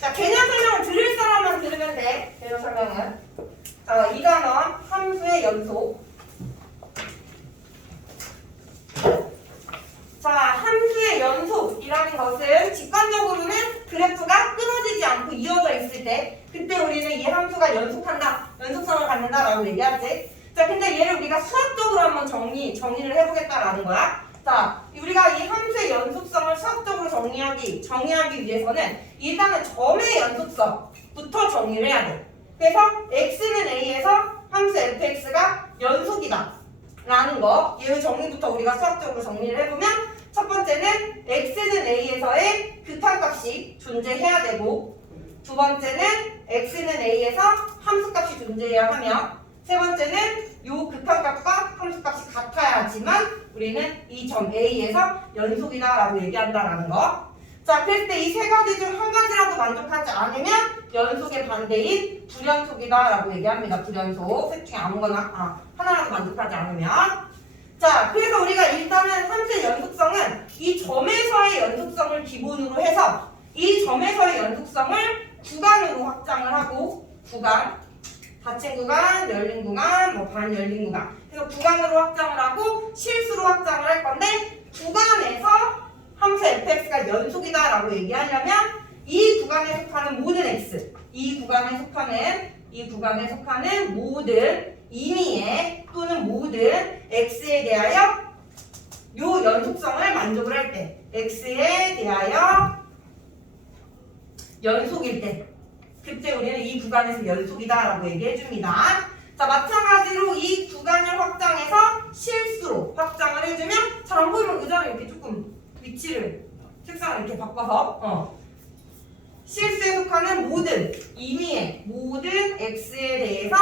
자, 개념 설명을 들을 사람만 들으면 돼. 개념 설명은. 자, 이 단원 함수의 연속. 자, 함수의 연속이라는 것은 직관적으로는 그래프가 끊어지지 않고 이어져 있을 때 그때 우리는 이 함수가 연속한다, 연속성을 갖는다라고 얘기하지. 자, 근데 얘를 우리가 수학적으로 한번 정의를 해보겠다라는 거야. 자, 우리가 이 함수의 연속성을 수학적으로 정의하기 위해서는 일단은 점의 연속성부터 정의를 해야 돼. 그래서 x는 a에서 함수 fx가 연속이다 라는 거, 이 정의부터 우리가 수학적으로 정리를 해보면 첫 번째는 x는 a에서의 극한값이 존재해야 되고, 두 번째는 x는 a에서 함수값이 존재해야 하며, 세 번째는 요 극한값과 함수값이 같아야지만 우리는 이 점 a에서 연속이다 라고 얘기한다라는 거. 자, 그랬을 때 이 세 가지 중 한 가지라도 만족하지 않으면 연속의 반대인 불연속이다 라고 얘기합니다. 불연속. 셋 중에 아무거나 하나라도 만족하지 않으면. 자, 그래서 우리가 일단은 함수의 연속성은 이 점에서의 연속성을 기본으로 해서 이 점에서의 연속성을 구간으로 확장을 하고, 구간, 닫힌 구간, 열린 구간, 뭐 반열린 구간. 그래서 구간으로 확장을 하고 실수로 확장을 할 건데, 구간에서 함수 fx가 연속이다 라고 얘기하려면 이 구간에 속하는 모든 x, 이 구간에 속하는 모든 임의의 또는 모든 x에 대하여 요 연속성을 만족을 할 때, x에 대하여 연속일 때, 그때 우리는 이 구간에서 연속이다 라고 얘기해 줍니다. 자, 마찬가지로 이 구간을 확장해서 실수로 확장을 해주면, 잘 안 보이면 의자를 이렇게 조금 위치를, 책상을 이렇게 바꿔서 실수에 속하는 모든 임의의 모든 x에 대해서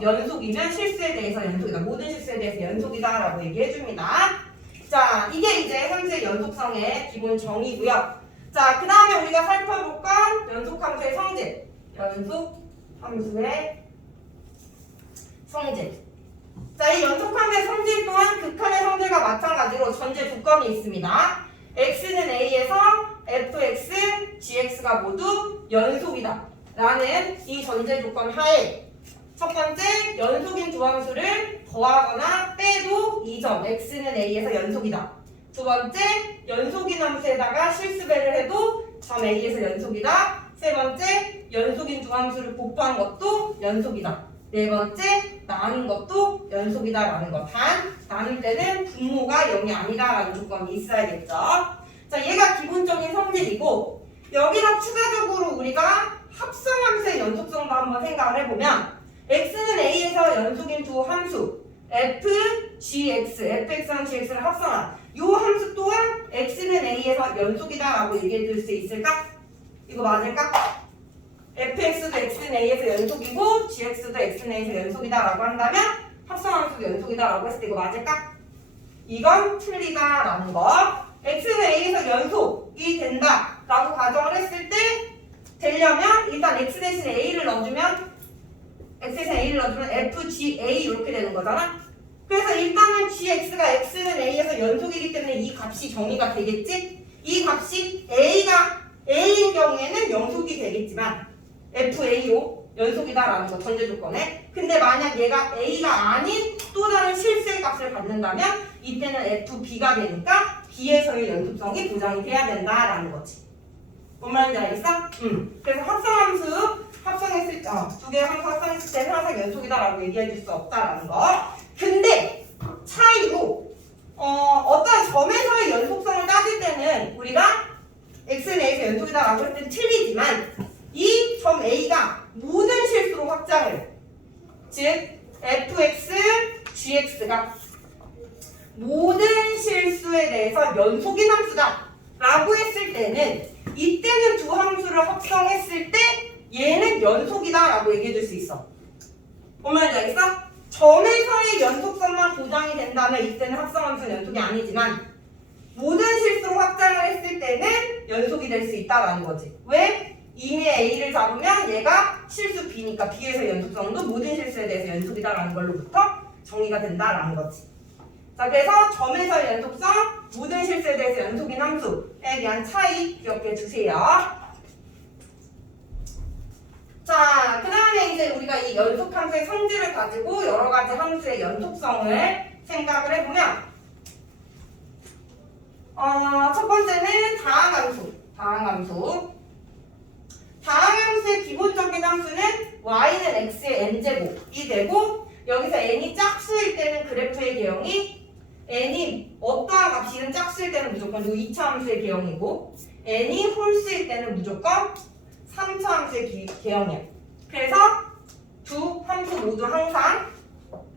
연속이면 실수에 대해서 연속이다, 모든 실수에 대해서 연속이다 라고 얘기해 줍니다. 자, 이게 이제 함수의 연속성의 기본 정의고요. 자, 그 다음에 우리가 살펴볼 건 연속함수의 성질. 연속함수의 성질. 자, 이 연속함수의 성질 또한 극한의 성질과 마찬가지로 전제 조건이 있습니다. x는 a에서 fx, gx가 모두 연속이다 라는 이 전제 조건 하에, 첫 번째, 연속인 두 함수를 더하거나 빼도 이 점 x는 a에서 연속이다. 두 번째, 연속인 함수에다가 실수배를 해도 점 a에서 연속이다. 세 번째, 연속인 두 함수를 곱한 것도 연속이다. 네 번째, 나눈 것도 연속이다 라는 것. 단, 나눌 때는 분모가 0이 아니다 라는 조건이 있어야겠죠. 자, 얘가 기본적인 성질이고, 여기다 추가적으로 우리가 합성함수의 연속성도 한번 생각을 해보면, x는 a에서 연속인 두 함수 f, gx, fx랑 gx를 합성한 이 함수 또한 x는 a에서 연속이다 라고 얘기해 줄 수 있을까? 이거 맞을까? fx도 x는 a에서 연속이고 gx도 x는 a에서 연속이다 라고 한다면 합성함수도 연속이다 라고 했을 때 이거 맞을까? 이건 틀리다 라는 거. x는 a에서 연속이 된다 라고 가정을 했을 때, 되려면 일단 x 대신에 a를 넣어주면 fga 이렇게 되는 거잖아. 그래서 일단은 gx가 x는 a에서 연속이기 때문에 이 값이 정의가 되겠지? 이 값이 a가 a인 경우에는 연속이 되겠지만 fa로 연속이다라는 거 전제 조건에. 근데 만약 얘가 a가 아닌 또 다른 실수의 값을 갖는다면 이때는 fb가 되니까 b에서의 연속성이 보장이 돼야 된다라는 거지. 뭔 말인지 알겠어? 그래서 합성했을 때, 두 개의 함수 합성했을 때는 항상 연속이다라고 얘기해 줄 수 없다라는 거. 근데 차이로 어떤 점에서의 연속성을 따질 때는 우리가 x는 a에서 연속이다라고 할 때는 틀리지만, 이 점 a가 모든 실수로 확장을, 즉 fx, gx가 모든 실수에 대해서 연속인 함수다 라고 했을 때는, 이때는 두 함수를 합성했을 때 얘는 연속이다 라고 얘기해 줄 수 있어. 뭔 말인지 알겠어? 점에서의 연속성만 보장이 된다면 이때는 합성함수는 연속이 아니지만, 모든 실수로 확장을 했을 때는 연속이 될 수 있다라는 거지. 왜? 임의의 a를 잡으면 얘가 실수 b니까 b에서 연속성도 모든 실수에 대해서 연속이다라는 걸로부터 정의가 된다라는 거지. 자, 그래서 점에서의 연속성, 모든 실수에 대해서 연속인 함수에 대한 차이 기억해 주세요. 연속함수의 성질을 가지고 여러 가지 함수의 연속성을 생각을 해보면 첫 번째는 다항함수. 다항함수의 기본적인 함수는 y는 x의 n제곱이 되고 여기서 n이 짝수일 때는 그래프의 개형이 n이 어떠한 값이든 짝수일 때는 무조건 이 2차 함수의 개형이고 n이 홀수일 때는 무조건 3차 함수의 개형이야. 그래서 두 함수 모두 항상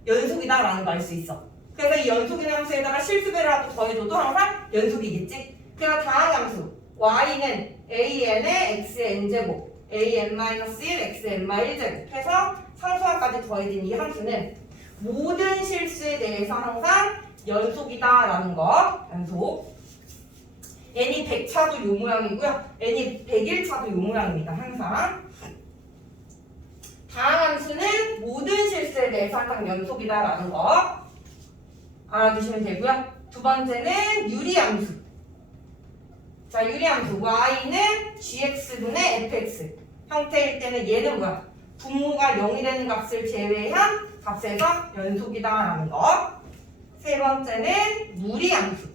연속이다라는 걸 알 수 있어. 그래서 이 연속인 함수에다가 실수배라도 더해줘도 항상 연속이겠지. 그래서 다항함수 y는 an의 x의 n제곱 an-1 xn-1제곱 해서 상수함까지 더해진 이 함수는 모든 실수에 대해서 항상 연속이다라는 거. 연속. n이 100차도 요 모양이고요. n이 101차도 요 모양입니다. 항상. 다항함수는 모든 실수에 대해서 항상 연속이다라는 거 알아두시면 되고요. 두 번째는 유리함수. 자, 유리함수 y는 gx분의 fx 형태일 때는 얘는 뭐야? 분모가 0이 되는 값을 제외한 값에서 연속이다라는 거. 세 번째는 무리함수.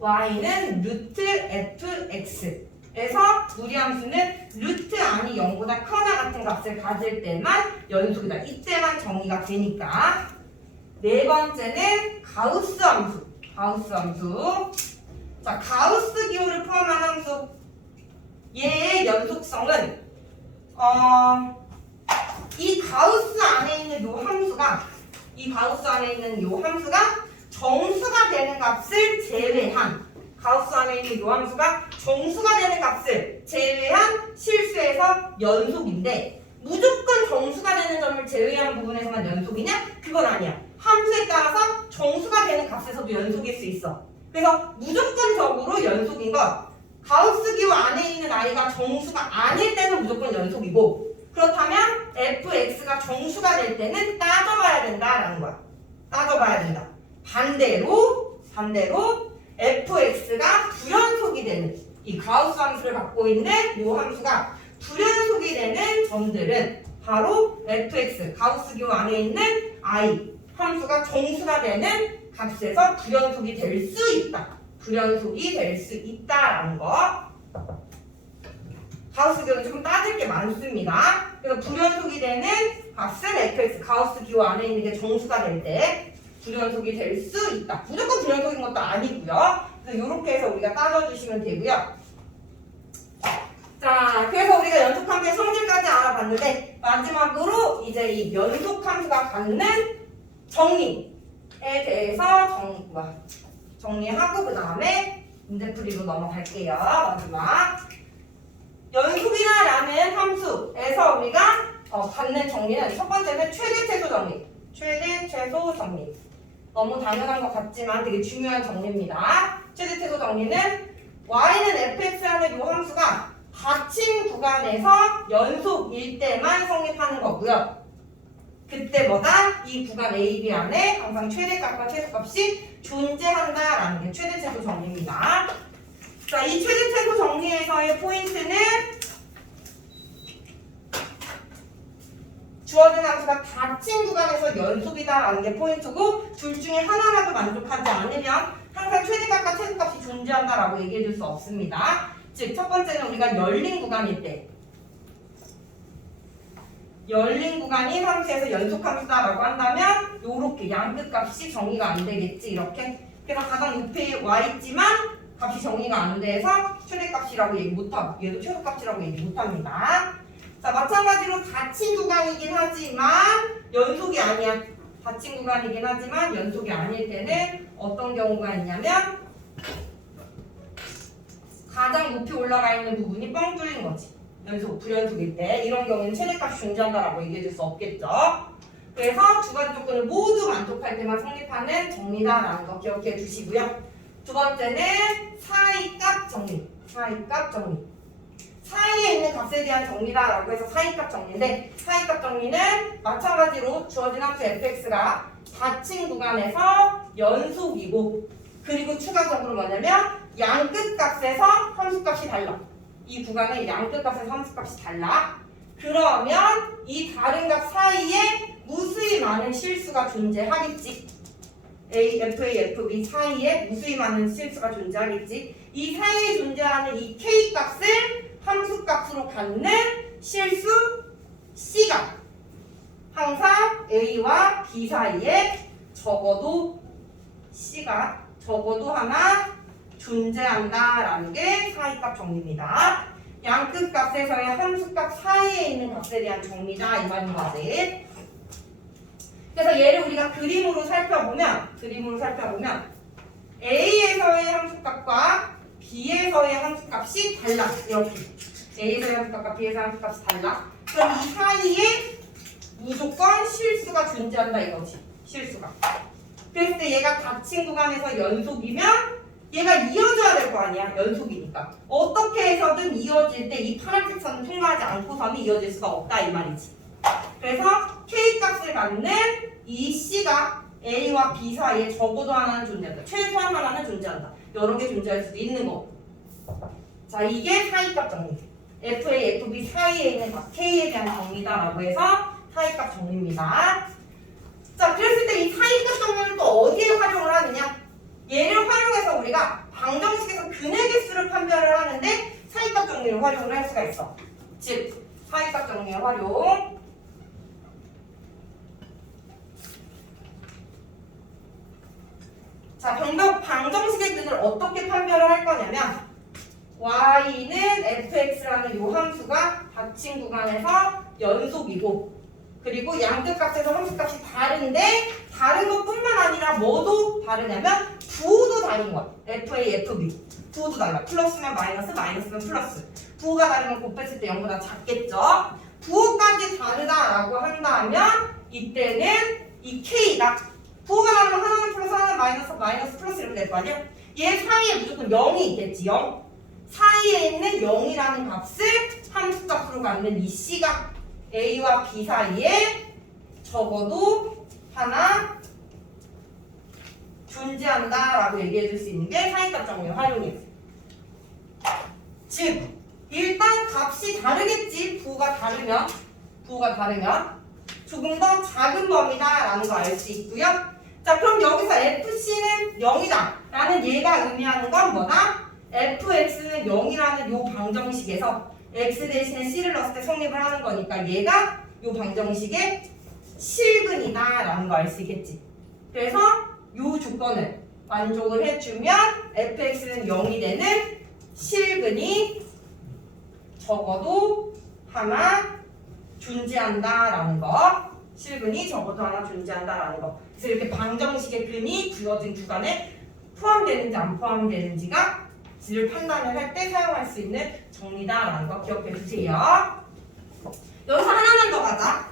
y는 루트 fx에서 무리함수는 루트 안이 0보다 크거나 같은 값을 가질 때만 연속이다. 이때만 정의가 되니까. 네 번째는 가우스 함수. 자, 가우스 기호를 포함한 함수. 얘의 연속성은 이 가우스 안에 있는 요 함수가 정수가 되는 값을 제외한 실수에서 연속인데 무조건 정수가 되는 점을 제외한 부분에서만 연속이냐? 그건 아니야. 함수에 따라서 정수가 되는 값에서도 연속일 수 있어. 그래서 무조건적으로 연속인 건 가우스 기호 안에 있는 i가 정수가 아닐 때는 무조건 연속이고 그렇다면 fx가 정수가 될 때는 따져봐야 된다라는 거야. 따져봐야 된다. 반대로 fx가 불연속이 되는 이 가우스 함수를 갖고 있는 이 함수가 불연속이 되는 점들은 바로 fx 가우스 기호 안에 있는 i 함수가 정수가 되는 값에서 불연속이 될 수 있다라는 거. 가우스 기호는 조금 따질 게 많습니다. 그래서 불연속이 되는 값은 fx 가우스 기호 안에 있는 게 정수가 될 때 불연속이 될 수 있다. 무조건 불연속인 것도 아니고요. 그래서 이렇게 해서 우리가 따져주시면 되고요. 자, 그래서 우리가 연속함수의 성질까지 알아봤는데 마지막으로 이제 이 연속함수가 갖는 정의에 대해서 정리하고 그 다음에 문제풀이로 넘어갈게요. 마지막 연속이다라는 함수에서 우리가 갖는 정리는 첫 번째는 최대 최소 정리. 너무 당연한 것 같지만 되게 중요한 정리입니다. 최대 최소 정리는 y는 fx라는 이 함수가 닫힌 구간에서 연속일 때만 성립하는 거고요. 그때 이 구간 A, B 안에 항상 최대값과 최소값이 존재한다라는 게 최대 최소 정리입니다. 자, 이 최대 최소 정리에서의 포인트는 주어진 함수가 닫힌 구간에서 연속이다라는 게 포인트고 둘 중에 하나라도 만족하지 않으면 항상 최대값과 최소값이 존재한다라고 얘기해 줄 수 없습니다. 즉, 첫 번째는 우리가 열린 구간일 때 열린 구간이 함수에서 연속함수다라고 한다면 요렇게 양끝값이 정의가 안 되겠지. 이렇게. 그래서 가장 높이 와 있지만 값이 정의가 안 돼서 최대값이라고 얘기 못하고 얘도 최소값이라고 얘기 못합니다. 자, 마찬가지로 닫힌 구간이긴 하지만 연속이 아니야. 닫힌 구간이긴 하지만 연속이 아닐 때는 어떤 경우가 있냐면 가장 높이 올라가 있는 부분이 뻥 뚫린 거지. 불연속일 때 이런 경우에는 최대값이 존재한다라고 얘기해 줄 수 없겠죠. 그래서 두 가지 조건을 모두 만족할 때만 성립하는 정리다라는 거 기억해 주시고요. 두 번째는 사이값 정리. 사이에 있는 값에 대한 정리다라고 해서 사이값 정리인데 사이값 정리는 마찬가지로 주어진 함수 fx가 닫힌 구간에서 연속이고 그리고 추가적으로 뭐냐면 양끝값에서 함수값이 달라. 이 구간의 양끝값에서 함수값이 달라. 그러면 이 다른 값 사이에 무수히 많은 실수가 존재하겠지. A, FA, FB 사이에 무수히 많은 실수가 존재하겠지. 이 사이에 존재하는 이 K 값을 함수 값으로 갖는 실수 C가 항상 A와 B 사이에 적어도 C가 적어도 하나 존재한다라는 게 사이값 정리입니다. 양끝 값에서의 함수 값 사이에 있는 값에 대한 정리다 이 말인 거지. 그래서 얘를 우리가 그림으로 살펴보면 A에서의 함수값과 B에서의 함수값이 달라. 이렇게 A에서의 함수값과 B에서의 함수값이 달라. 그럼 이 사이에 무조건 실수가 존재한다 이거지. 실수가. 그랬을 때 얘가 닫힌 구간에서 연속이면 얘가 이어져야 될 거 아니야. 연속이니까. 어떻게 해서든 이어질 때 이 파란색 선을 통과하지 않고서는 이어질 수가 없다 이 말이지. 그래서 K값을 갖는 이 C가 A와 B 사이에 적어도 하나는 존재한다. 최소한 하나는 존재한다. 여러 개 존재할 수도 있는 거. 자, 이게 사이값 정리. FA, FB 사이에 있는 값 K에 대한 정리다라고 해서 사이값 정리입니다. 자, 그랬을 때 이 사이값 정리를 또 어디에 활용을 하느냐? 얘를 활용해서 우리가 방정식에서 근의 개수를 판별을 하는데 사이값 정리를 활용을 할 수가 있어. 즉, 사이값 정리의 활용. 자, 방정식의 근을 어떻게 판별을 할 거냐면 y는 fx라는 요 함수가 닫힌 구간에서 연속이고 그리고 양끝 값에서 함수 값이 다른데 다른 것뿐만 아니라 뭐도 다르냐면 부호도 다른 거야. FA, FB 부호도 달라. 플러스면 마이너스, 마이너스면 플러스. 부호가 다르면 곱했을 때 0보다 작겠죠. 부호까지 다르다라고 한다면 이때는 이 K가 부호가 다르면 하나는 플러스, 하나는 마이너스, 마이너스, 플러스 이렇게 될 거 아니야? 얘 사이에 무조건 0이 있겠지. 0. 사이에 있는 0이라는 값을 함수값으로 갖는 이 C가 A와 B 사이에 적어도 하나 존재한다라고 얘기해 줄 수 있는 게 사이값 정리의 활용이에요. 즉, 일단 값이 다르겠지. 부호가 다르면 조금 더 작은 범위다라는 거 알 수 있고요. 자, 그럼 여기서 FC는 0이다 라는 얘가 의미하는 건 뭐다? fx는 0이라는 요 방정식에서 x 대신에 c를 넣었을 때 성립을 하는 거니까 얘가 요 방정식의 실근이다 라는 거 알 수 있겠지. 그래서 요 조건을 만족을 해주면 fx는 0이 되는 실근이 적어도 하나 존재한다라는 거. 실근이 적어도 하나 존재한다라는 거. 그래서 이렇게 방정식의 근이 주어진 구간에 포함되는지 안 포함되는지가 를 판단을 할 때 사용할 수 있는 정리다라는 거 기억해 주세요. 여기서 하나만 더 가자.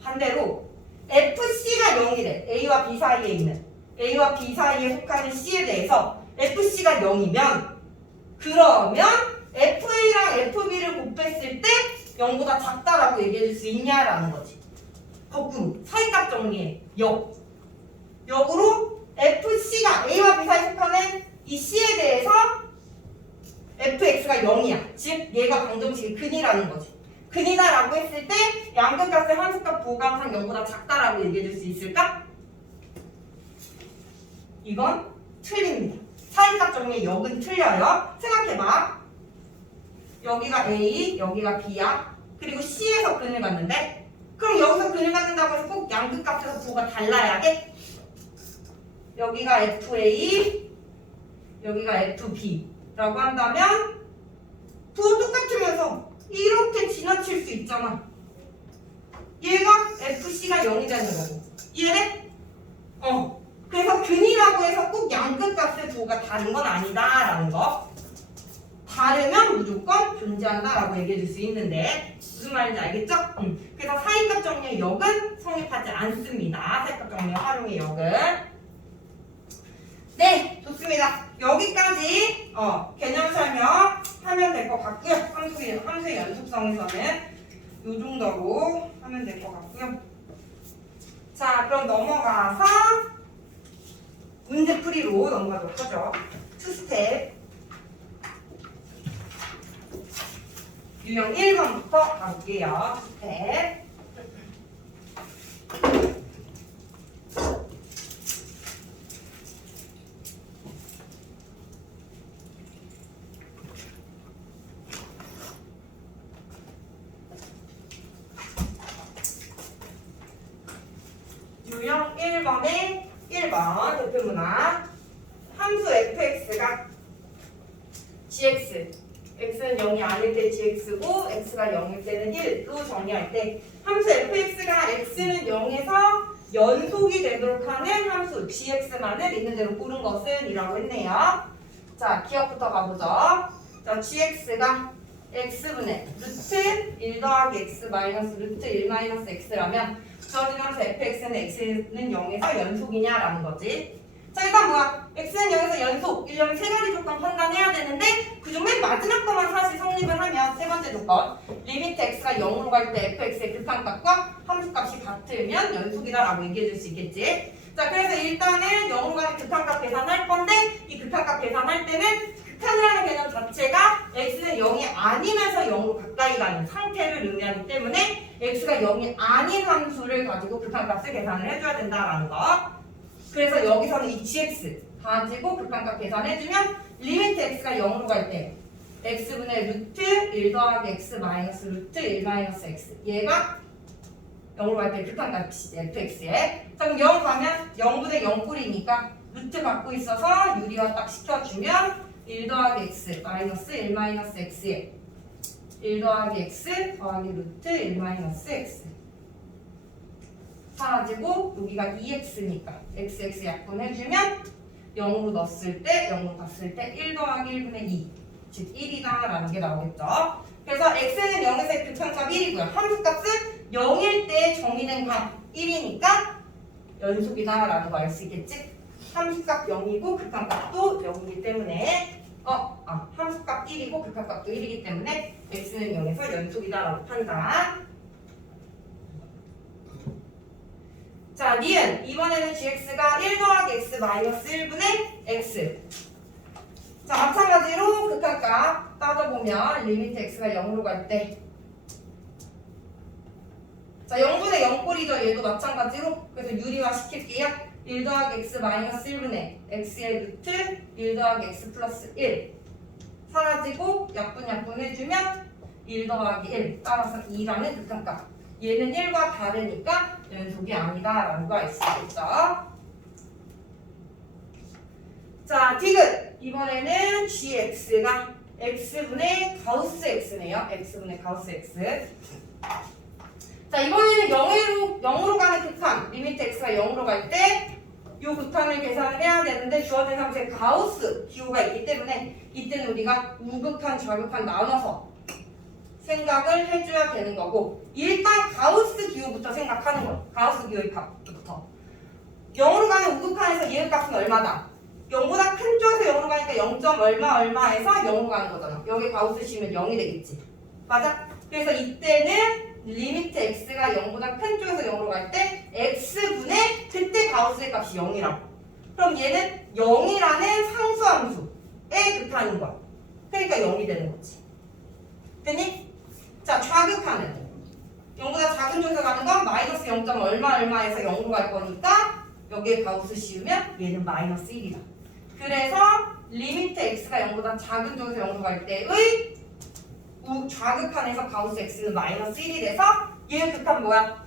반대로 FC가 0이래. A와 B 사이에 속하는 C에 대해서 FC가 0이면 그러면 FA랑 FB를 곱했을 때 0보다 작다라고 얘기해 줄 수 있냐라는 거지. 거꾸로 사이값 정리해. 역으로 FC가 A와 B 사이에 속하는 이 C에 대해서 fx가 0이야. 즉 얘가 방정식의 근이라는 거지. 근이다라고 했을 때 양끝 값의 함수값 부호가 항상 0보다 작다라고 얘기해 줄 수 있을까? 이건 틀립니다. 사이값 정리의 역은 틀려요. 생각해봐. 여기가 A, 여기가 B야. 그리고 C에서 근을 갖는데 그럼 여기서 근을 갖는다고 해서 꼭 양끝 값에서 부호가 달라야 돼? 여기가 FA, 여기가 FB라고 한다면 부호 똑같으면서 이렇게 지나칠 수 있잖아. 얘가 FC가 0이 되는 거고 이해돼? 그래서 근이라고 해서 꼭 양끝 값의 부호가 다른 건 아니다라는 거. 다르면 무조건 존재한다라고 얘기해 줄 수 있는데 무슨 말인지 알겠죠? 그래서 사이값 정리의 역은 성립하지 않습니다. 사이값 정리의 활용의 역은. 네, 좋습니다. 여기까지 개념 설명하면 될 것 같고요. 함수의 연속성에서는 이 정도로 하면 될 것 같고요. 자, 그럼 넘어가서 문제풀이로 넘어가도록 하죠. 2스텝. 유형 1번부터 가볼게요. 네. 유형 1번에 1번 대표문항 함수 fx가 gx x는 0이 아닐 때 gx고 x가 0일 때는 1로 정리할 때 함수 fx가 x는 0에서 연속이 되도록 하는 함수 gx만을 있는 대로 고른 것은 이라고 했네요. 자, 기억부터 가보죠. 자, gx가 x분의 루트 1 더하기 x 마이너스 루트 1 마이너스 x라면 주어진 함수 fx는 x는 0에서 연속이냐라는 거지. 자, 일단 뭐야? x는 0에서 연속, 이러면 세 가지 조건 판단해야 되는데 그중 맨 마지막 거만 사실 성립을 하면 세 번째 조건 리미트 x가 0으로 갈 때 fx의 극한값과 함수값이 같으면 연속이다라고 얘기해 줄 수 있겠지. 자, 그래서 일단은 0으로 가는 극한값 계산할 건데 이 극한값 계산할 때는 극한이라는 개념 자체가 x는 0이 아니면서 0으로 가까이 가는 상태를 의미하기 때문에 x가 0이 아닌 함수를 가지고 극한값을 계산을 해줘야 된다라는 거. 그래서 여기서는 이 gx 가지고 극한값 계산해주면 리미트 x가 0으로 갈 때 x분의 루트 1 더하기 x 마이너스 루트 1 마이너스 x 얘가 0으로 갈 때 극한값이지 fx에. 자, 그럼 0 가면 0분의 0꼴이니까 루트 갖고 있어서 유리화 딱 시켜주면 1 더하기 x 마이너스 1 마이너스 x에 1 더하기 x 더하기 루트 1 마이너스 x 사라지고 여기가 2x니까 xx 약분해주면 0으로 넣었을 때 0으로 갔을 때 1 더하기 1분의 2 즉 1이다 라는 게 나오겠죠. 그래서 x는 0에서의 극한값 1이고요. 함수값은 0일 때 정의된 값 1이니까 연속이다 라는 거 알 수 있겠지. 함수값 0이고 극한값도 0이기 때문에 함수값 1이고 극한값도 1이기 때문에 x는 0에서 연속이다 라고 판단. 자, 니은 이번에는 gx가 1 더하기 x 마이너스 1분의 x. 자, 마찬가지로 극한값 따져보면 리미트 x가 0으로 갈 때 자, 0분의 0꼴이죠. 얘도 마찬가지로. 그래서 유리화 시킬게요. 1 더하기 x 마이너스 1분의 x의 루트 1 더하기 x 플러스 1 사라지고 약분 해주면 1 더하기 1 따라서 2라는 극한값. 얘는 1과 다르니까 연속이 아니다라는 거 알 수 있겠죠. 자, 디귿 이번에는 gx가 x분의 가우스 x네요. x분의 가우스 x. 자, 이번에는 0으로 가는 극한 리미트 x가 0으로 갈 때 이 극한을 계산을 해야 되는데 주어진 함수에 가우스 기호가 있기 때문에 이때는 우리가 우극한 좌극한 나눠서 생각을 해줘야 되는 거고 일단 가우스 기호부터 생각하는 거예요. 가우스 기호의 값부터 0으로 가는 우극한에서 얘의 값은 얼마다? 0보다 큰 쪽에서 0으로 가니까 0. 얼마에서 0으로 가는 거잖아. 여기 가우스 씌우면 0이 되겠지. 맞아? 그래서 이때는 리미트 x가 0보다 큰 쪽에서 0으로 갈 때 x분의 그때 가우스의 값이 0이라고. 그럼 얘는 0이라는 상수함수의 극한인 거야. 그러니까 0이 되는 거지. 됐니? 자, 좌극한은 0보다 작은 쪽에서 가는 건 마이너스 0. 얼마에서 0으로 갈 거니까 여기에 가우스 씌우면 얘는 마이너스 1이다. 그래서 리미트 x가 0보다 작은 쪽에서 0으로 갈 때의 좌극한에서 가우스 x는 마이너스 1이 돼서 얘의 극한 뭐야?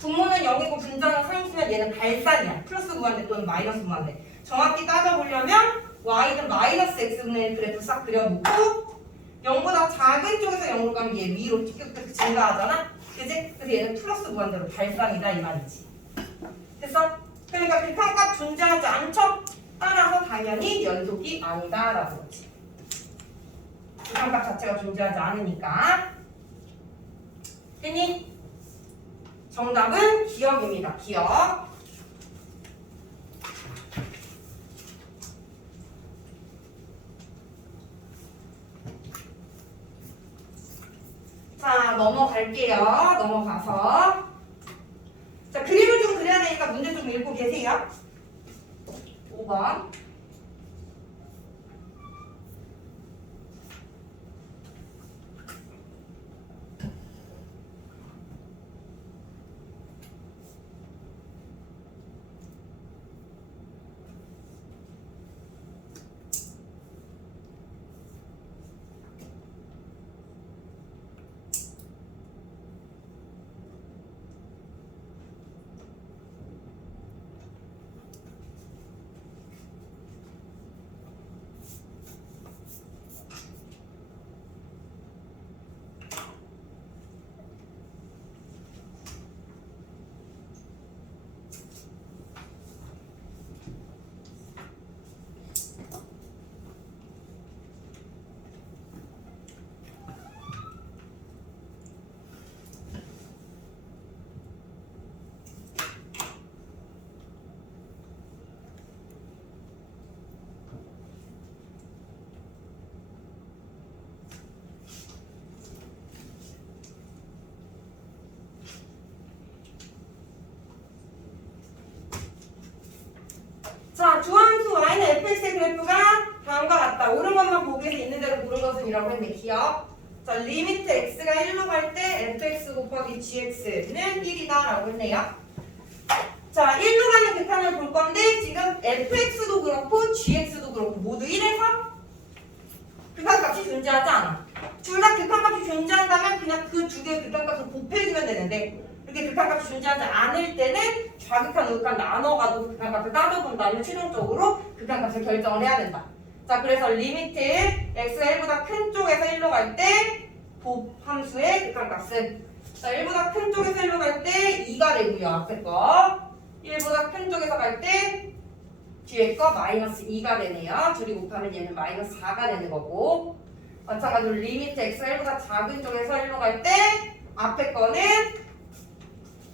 분모는 0이고 분자는 상수면 얘는 발산이야. 플러스 무한대 또는 마이너스 무한대. 정확히 따져보려면 y는 마이너스 x분의 1 그래프 싹 그려놓고 0보다 작은 쪽에서 0으로 가면 얘 위로 뚝뚝뚝 증가하잖아? 그지? 그래서 얘는 플러스 무한대로 발산이다 이 말이지. 됐어? 그러니까 극한값 존재하지 않죠? 따라서 당연히 연속이 아니다라는 거지. 극한값 자체가 존재하지 않으니까. 됐니? 정답은 기억입니다. 기억. 자, 넘어갈게요. 넘어가서 자, 그림을 좀 그려야 되니까 문제 좀 읽고 계세요. 5번. 그래프가 다음과 같다. 옳은 것만 보기에서 있는 대로 고른 것은 이라고 했네. 기억. 자, 리미트 x가 1로 갈 때 fx 곱하기 gx는 1이다 라고 했네요. 자, 1로 가는 극한을 볼 건데 지금 fx도 그렇고 gx도 그렇고 모두 1에서 극한값이 존재하지 않아. 둘 다 극한값이 존재한다면 그냥 그 두 개의 극한값을 곱해주면 되는데 이렇게 극한값이 존재하지 않을 때는 좌극한, 우극한 나눠가지고 극한값을 따져본 다음에 최종적으로 극한값을 결정을 해야 된다. 자, 그래서 리미트 x가 1보다 큰 쪽에서 1로 갈 때 곱함수의 극한값은 자, 1보다 큰 쪽에서 1로 갈 때 2가 되고요. 앞에 거 1보다 큰 쪽에서 갈 때 뒤에 거 마이너스 2가 되네요. 둘이 곱하면 얘는 마이너스 4가 되는 거고 마찬가지로 리미트 x가 1보다 작은 쪽에서 1로 갈 때 앞에 거는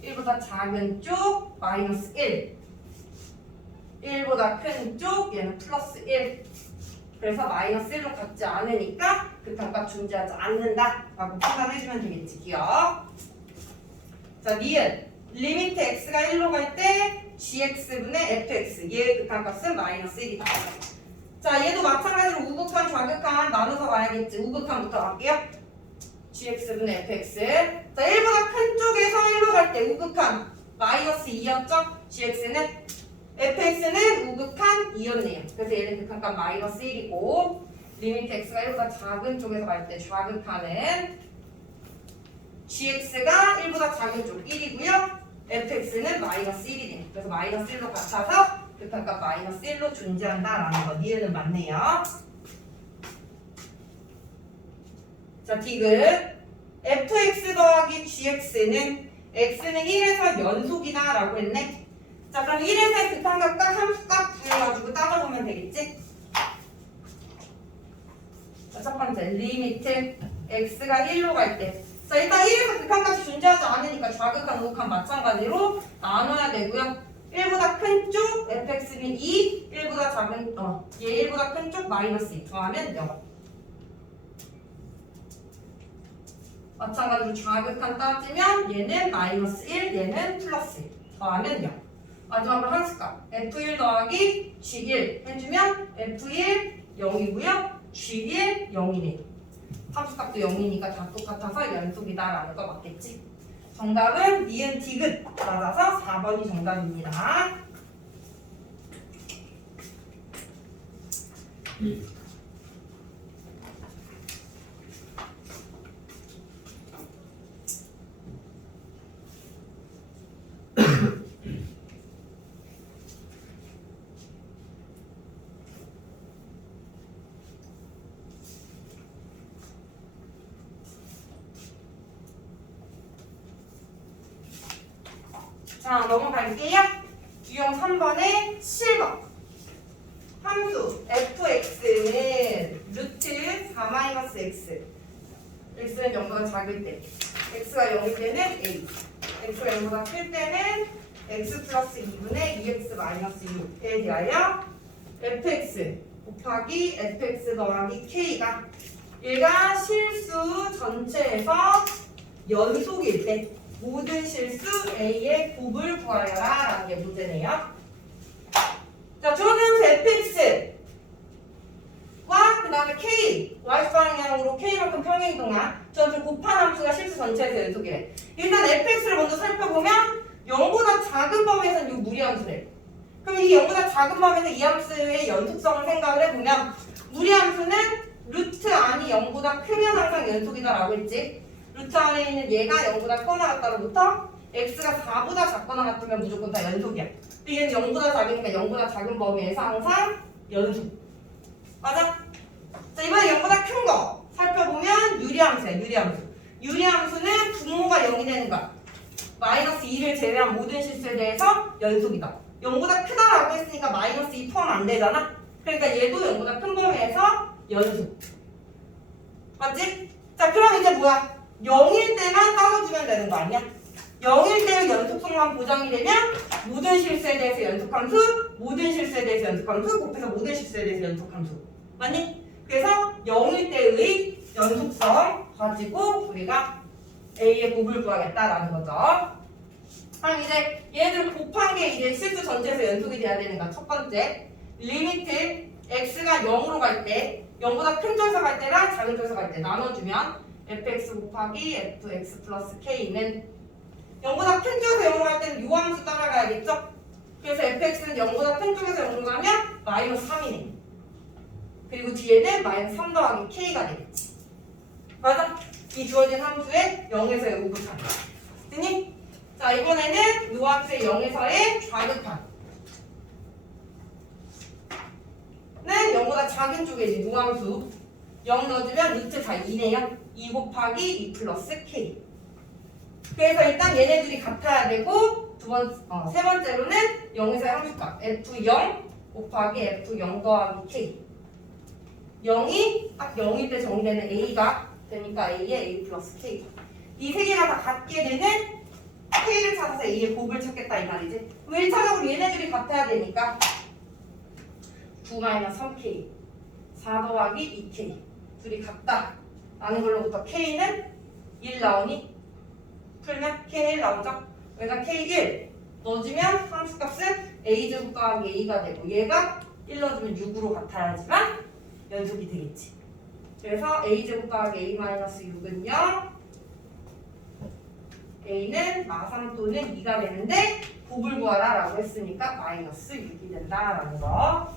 1보다 작은 쪽 마이너스 1 1보다 큰 쪽 얘는 플러스 1 그래서 마이너스 1로 같지 않으니까 극한값 존재하지 않는다 라고 판단해주면 되겠지. 기억. 자, 니은 리미트 x가 1로 갈 때 gx분의 fx 얘의 극한값은 마이너스 1이다. 자, 얘도 마찬가지로 우극한 좌극한 나눠서 봐야겠지. 우극한부터 갈게요. gx분의 fx. 자, 1보다 큰 쪽에서 1로 갈 때 우극한 마이너스 2였죠? gx는 fx는 우극한 2였네요. 그래서 얘는 극한값 마이너스 1이고 리미트 x가 1보다 작은 쪽에서 갈 때 좌극한은 gx가 1보다 작은 쪽 1이고요. fx는 마이너스 1이네요. 그래서 마이너스 1로 같아서 극한값 마이너스 1로 존재한다라는 거. 니은은 맞네요. 자, 디귿 fx 더하기 gx는 x는 1에서 연속이다 라고 했네. 자, 그럼 1에서의 극한값과 함수값 구해가지고 따져보면 되겠지? 자, 첫 번째 리미트 x가 1로 갈 때 자, 일단 1에서 극한값이 존재하지 않으니까 좌극한, 우극한 마찬가지로 나눠야 되고요. 1보다 큰 쪽 fx는 2, 1보다 작은 얘 1보다 큰 쪽 마이너스 2 더하면 0. 마찬가지로 좌극한 따지면 얘는 마이너스 1, 얘는 플러스 1 더하면 0. 마지막으로 함수값 f1 더하기 g1 해주면 f1 0이고요. g1 0이네. 함수값도 0이니까 다 똑같아서 연속이다라는 거 맞겠지? 정답은 니은 디귿 맞아서 4번이 정답입니다. 자, 넘어갈게요. 유형 3번에 7번. 함수 fx는 루트 4-x. x는 0보다 작을 때. x가 0일 때는 a. x가 0보다 클 때는 x 플러스 2분의 2x 마이너스 6에 대하여 fx 곱하기 fx 더하기 k가 얘가 실수 전체에서 연속일 때 모든 실수 A의 곱을 구하여라 라는 게 문제네요. 자, 주어진 fx와 그 다음에 k y방향으로 k만큼 평행이동한 저는 곱한 함수가 실수 전체에서 연속이래. 일단 fx를 먼저 살펴보면 0보다 작은 범위에서는 이 무리함수래. 그럼 이 0보다 작은 범위에서 이 함수의 연속성을 생각을 해보면 무리함수는 루트 안이 0보다 크면 항상 연속이다 라고 했지. 루트 안에 있는 얘가 0보다 크거나 같다로부터 x가 4보다 작거나 같으면 무조건 다 연속이야. 근데 얘는 0보다 작으니까 0보다 작은 범위에서 항상 연속. 맞아? 자, 이번에 0보다 큰 거 살펴보면 유리함수야. 유리함수는 분모가 0이 되는 거야. 마이너스 2를 제외한 모든 실수에 대해서 연속이다. 0보다 크다라고 했으니까 마이너스 2 포함 안 되잖아? 그러니까 얘도 0보다 큰 범위에서 연속. 맞지? 자, 그럼 이제 뭐야? 0일 때만 따져주면 되는 거 아니야? 0일 때의 연속성만 보장이 되면 모든 실수에 대해서 연속함수, 모든 실수에 대해서 연속함수, 곱해서 모든 실수에 대해서 연속함수. 맞니? 그래서 0일 때의 연속성 가지고 우리가 A의 곱을 구하겠다라는 거죠. 그럼 이제 얘들 곱한 게 이제 실수 전체에서 연속이 돼야 되는 거야. 첫 번째, 리미트 x가 0으로 갈 때 0보다 큰 쪽에서 갈 때랑 작은 쪽에서 갈 때 나눠주면 fx 곱하기 fx 플러스 k는 0보다 큰 쪽에서 0으로 갈 때는 요 함수 따라가야겠죠? 그래서 fx는 0보다 큰 쪽에서 0으로 가면 마이너스 3이네. 그리고 뒤에는 마이너스 3 더하기 k가 되겠지. 맞아? 이 주어진 함수의 0에서의 우극한. 됐니? 자, 이번에는 요 함수의 0에서의 좌극한. 는 0보다 작은 쪽에 있는 요 함수 0 넣어주면 루트 4 2네요. 2 곱하기 2 플러스 k. 그래서 일단 얘네들이 같아야 되고 세 번째로는 0에서의 함수값 f0 곱하기 f0 더하기 k. 0이 딱 0일 때 정의되는 a가 되니까 a에 a 플러스 k. 이 세 개가 다 같게 되는 k를 찾아서 a의 곱을 찾겠다 이 말이지. 1차적으로 얘네들이 같아야 되니까 9-3k 4 더하기 2k 둘이 같다 라는 걸로부터 k는 1 나오니? 풀면 k1 나오죠? 그러니까 k1 넣어주면 함수값은 a제곱 더하기 a가 되고 얘가 1 넣어주면 6으로 같아야지만 연속이 되겠지. 그래서 a제곱 더하기 a-6은요 a는 마3 또는 2가 되는데 곱을 구하라 라고 했으니까 마이너스 6이 된다라는 거.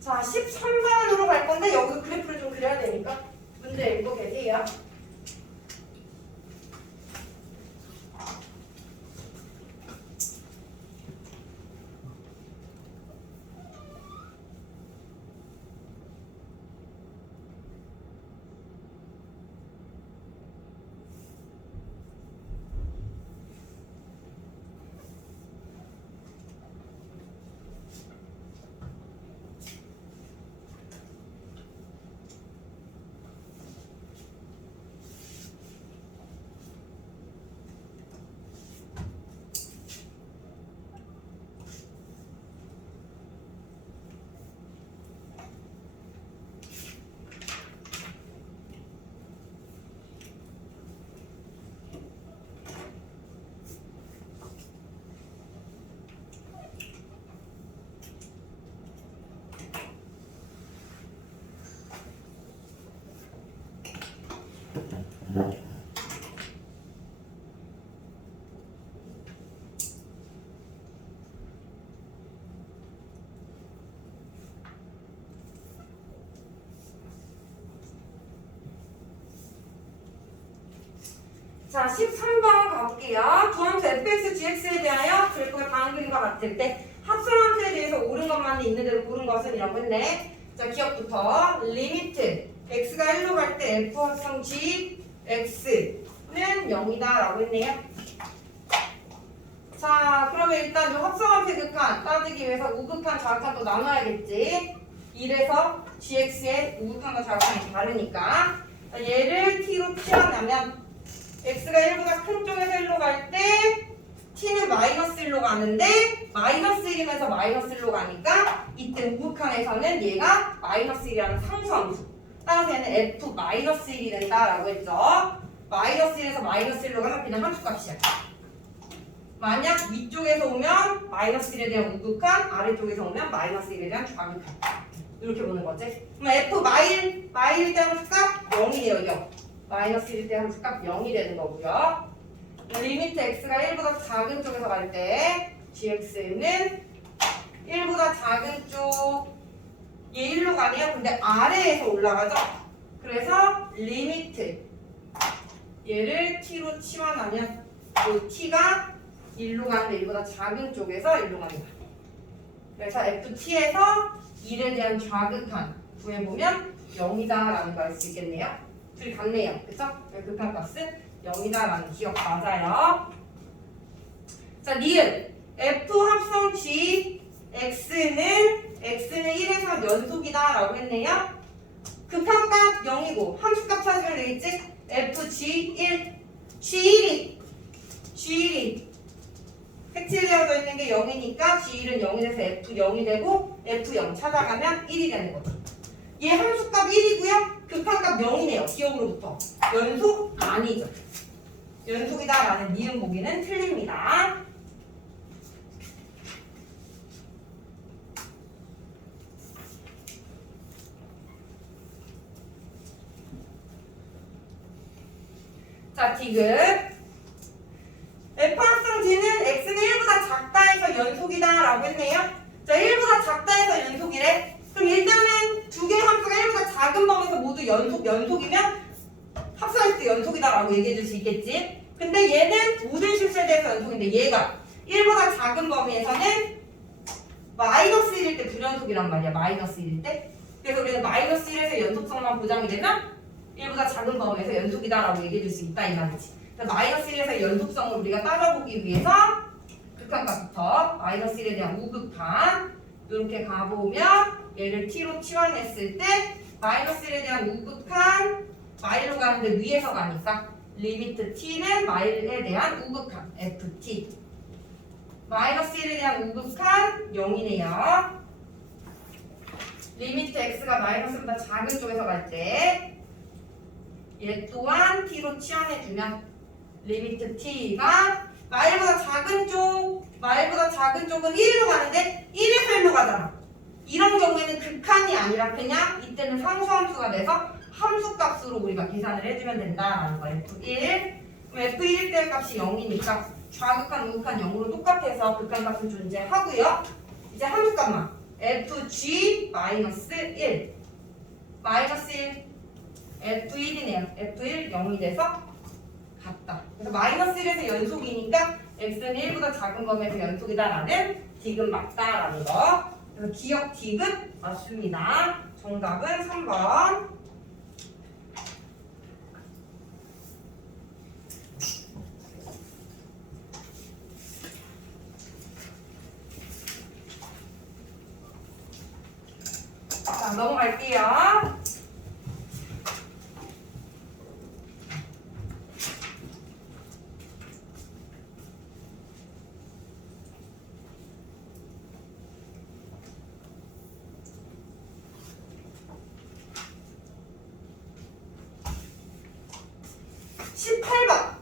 자, 13번으로 갈 건데 여기서 그래프를 좀 그려야 되니까 문제 읽고 계세요. 자, 13번 가볼게요. 두함수 fx, gx에 대하여 그래프가 다음 그림과 같을 때 합성함수에 대해서 옳은 것만 있는 대로 고른 것은 이라고 했네. 자, 기억부터 리미트 x가 1로 갈 때 f 합성 g x는 0이다 라고 했네요. 자, 그러면 일단 이 합성함수의 극한 따지기 위해서 우극한, 좌극한 또 나눠야겠지. 이래서 gx의 우극한과 좌극한이 다르니까 얘를 t로 취하냐면 x가 1보다 큰 쪽에서 1로 갈 때 t는 마이너스 1로 가는데 마이너스 1이면서 마이너스 1로 가니까 이때 우극한에서는 얘가 마이너스 1이라는 상수함수 따라서 얘는 f 마이너스 1이 된다라고 했죠. 마이너스 1에서 마이너스 1로 가면 그냥 함수값이야. 만약 위쪽에서 오면 마이너스 1에 대한 우극한, 아래쪽에서 오면 마이너스 1에 대한 좌극한 이렇게 보는 거지. 그럼 f 마일에 대한 함수값 0이에요. 0. 마이너스 1일 때 함수값 0이 되는 거고요. 리미트 x가 1보다 작은 쪽에서 갈 때 gx는 1보다 작은 쪽 얘 1로 가네요. 근데 아래에서 올라가죠. 그래서 리미트 얘를 t로 치환하면 이 t가 1로 가는데 1보다 작은 쪽에서 1로 갑니다. 그래서 ft에서 1에 대한 좌극한 구해보면 0이다 라는 거 알 수 있겠네요. 둘이 같네요. 그쵸? 극한값은 0이다 라는 기억 맞아요. 자, 니은 f 합성 g x는 1에서 연속이다 라고 했네요. 극한값 0이고 함수값 찾으면 되겠지? f g1 g1이 색칠되어져 있는 게 0이니까 G1은 0이 돼서 F 0이 되고 F0 찾아가면 1이 되는 거죠. 얘 함수값 1이고요. 극한값 0이네요. 기억으로부터. 연속 아니죠. 연속이다라는 니은 보기는 틀립니다. 자, 디귿. F 합성 G는 X는 1보다 작다 해서 연속이다 라고 했네요. 자, 1보다 작다 해서 연속이래. 그럼 일단은 두 개의 함수가 1보다 작은 범위에서 모두 연속이면 합성했을 때 연속이다 라고 얘기해 줄 수 있겠지. 근데 얘는 모든 실수에 대해서 연속인데 얘가 1보다 작은 범위에서는 마이너스 1일 때 불연속이란 말이야. 마이너스 1일 때. 그래서 우리는 마이너스 1에서 연속성만 보장이 되면 1보다 작은 범위에서 연속이다 라고 얘기해 줄 수 있다 이 말이지. 마이너스 1에서 연속성을 우리가 따져보기 위해서 극한값부터 마이너스 1에 대한 우극한 이렇게 가보면 얘를 t로 치환했을 때 마이너스 1에 대한 우극한 마일로 가는데 위에서 가니까 리미트 t는 마일에 대한 우극한 ft 마이너스 1에 대한 우극한 0이네요. 리미트 x가 마이너스보다 작은 쪽에서 갈 때 얘 또한 t로 치환해주면 리미트 t가 마일보다 작은 쪽은 1로 가는데 1에서 1로 가잖아. 이런 경우에는 극한이 아니라 그냥 이때는 상수함수가 돼서 함수값으로 우리가 계산을 해주면 된다라는 거야. F1 그럼 F1일 때 값이 0이니까 좌극한 우극한 0으로 똑같아서 극한값은 존재하고요. 이제 함수값만 FG-1 마이너스 1 F1이네요. F1 0이 돼서 같다. 그래서 마이너스 1에서 연속이니까 x는 1보다 작은 범위에서 연속이다라는 디귿 맞다라는 거. 그래서 기억 디귿 맞습니다. 정답은 3번. 자, 넘어갈게요.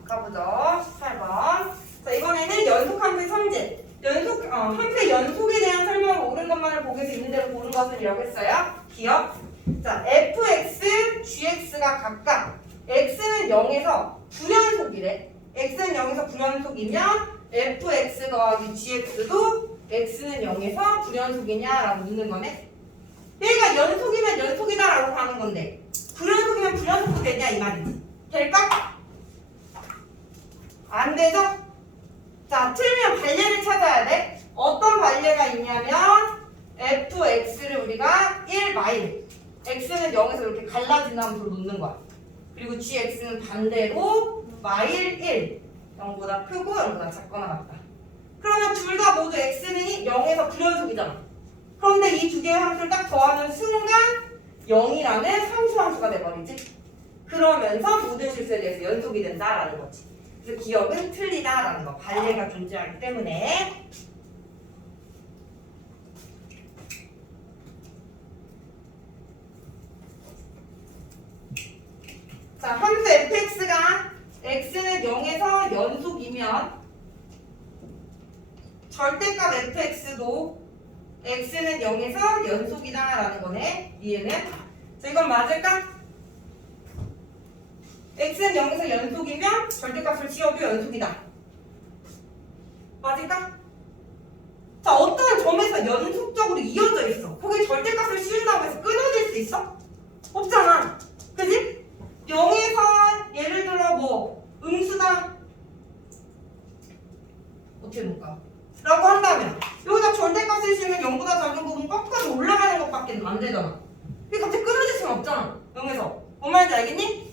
가보죠. 18번. 자, 이번에는 연속함수의 성질. 함수의 연속에 대한 설명을 옳은 것만을 보기 위해서 있는 대로 보는 것은이라고 했어요. 기억. 자, fx, gx가 각각 x는 0에서 불연속이래. x는 0에서 불연속이면 fx 더하기 gx도 x는 0에서 불연속이냐라고 묻는 거네. 얘가 연속이면 연속이다라고 하는 건데 불연속이면 불연속도 되냐 이 말이지. 될까? 안 되죠? 자, 틀리면 반례를 찾아야 돼. 어떤 반례가 있냐면 fx를 우리가 1마일 x는 0에서 이렇게 갈라진 함수로 놓는 거야. 그리고 gx는 반대로 마일 1 0보다 크고 0보다 작거나 같다. 그러면 둘 다 모두 x는 0에서 불연속이잖아. 그런데 이 두 개의 함수를 딱 더하는 순간 0이라는 상수함수가 돼버리지. 그러면서 모든 실수에 대해서 연속이 된다라는 거지. 그래서 기억은 틀리다라는 거. 반례가 존재하기 때문에. 자, 함수 fx가 x는 0에서 연속이면 절대값 fx도 x는 0에서 연속이다라는 거네. 이해는? 자, 이건 맞을까? x는 0에서 연속이면 절대값을 지어도 연속이다. 맞을까? 자, 어떤 점에서 연속적으로 이어져 있어. 거기 절대값을 씌운다고 해서 끊어질 수 있어? 없잖아. 그지? 0에서 예를 들어 뭐 음수다 어떻게 볼까? 라고 한다면 여기다 절대값을 씌우면 0보다 작은 부분 꺾어서 올라가는 것밖에 안 되잖아. 이게 갑자기 끊어질 수는 없잖아. 0에서. 뭔 말인지 알겠니?